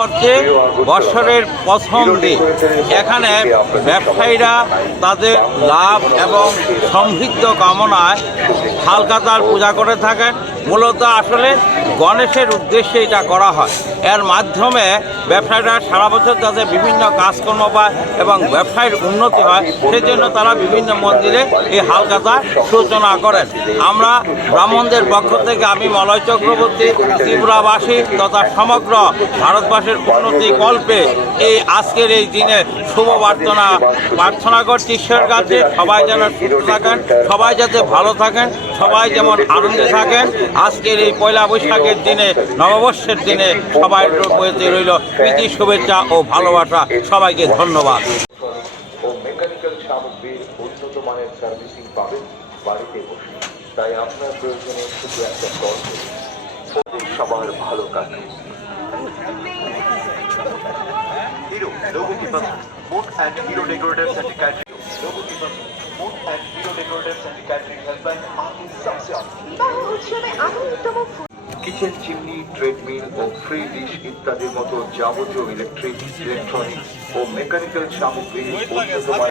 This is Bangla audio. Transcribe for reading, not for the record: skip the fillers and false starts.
হচ্ছে বছরের প্রথম দিন। এখানে ব্যবসায়ীরা তাদের লাভ এবং সমৃদ্ধ কামনায় হালখাতার পূজা করে থাকেন। মূলত আসলে গণেশের উদ্দেশ্যে এটা করা হয়। এর মাধ্যমে ব্যবসায়ীরা সারা বছর যাতে বিভিন্ন কাজকর্ম পায় এবং ব্যবসায়ের উন্নতি হয়, সেজন্য তারা বিভিন্ন মন্দিরে এই হালখাতার সূচনা করেন। আমরা ব্রাহ্মণদের পক্ষ থেকে আমি মলয় চক্রবর্তী ত্রিপুরাবাসী তথা সমগ্র ভারতবাসীর উন্নতি কল্পে এই আজকের এই দিনে শুভ প্রার্থনা করছি ঈশ্বরের কাছে। সবাই যেন সুস্থ থাকেন, সবাই যাতে ভালো থাকেন, সবাই যেমন আনন্দে থাকেন। আজকের এই পয়লা বৈশাখের দিনে, নববর্ষের দিনে সবাই প্রতি রইল প্রীতি, শুভেচ্ছা ও ভালোবাসা। সবাইকে ধন্যবাদ। ও মেকানিক্যাল সামগ্রীর উন্নত মানের সার্ভিসিং পাবেন বাড়িতে বসে। তাই আপনার প্রয়োজনে শুধু একটা কল করুন, সবার ভালো কাটে। হিরো লোগো की पसंद moon and hero decorators and catering. लोगों की पसंद moon and hero decorators and catering helpline आपकी सबसे কিচেন চিমনি, ট্রেডমিল ও ফ্রি ডিশ ইত্যাদির মতো যাবতীয় ইলেকট্রিক, ইলেকট্রনিক্স ও মেকানিক্যাল সামগ্রী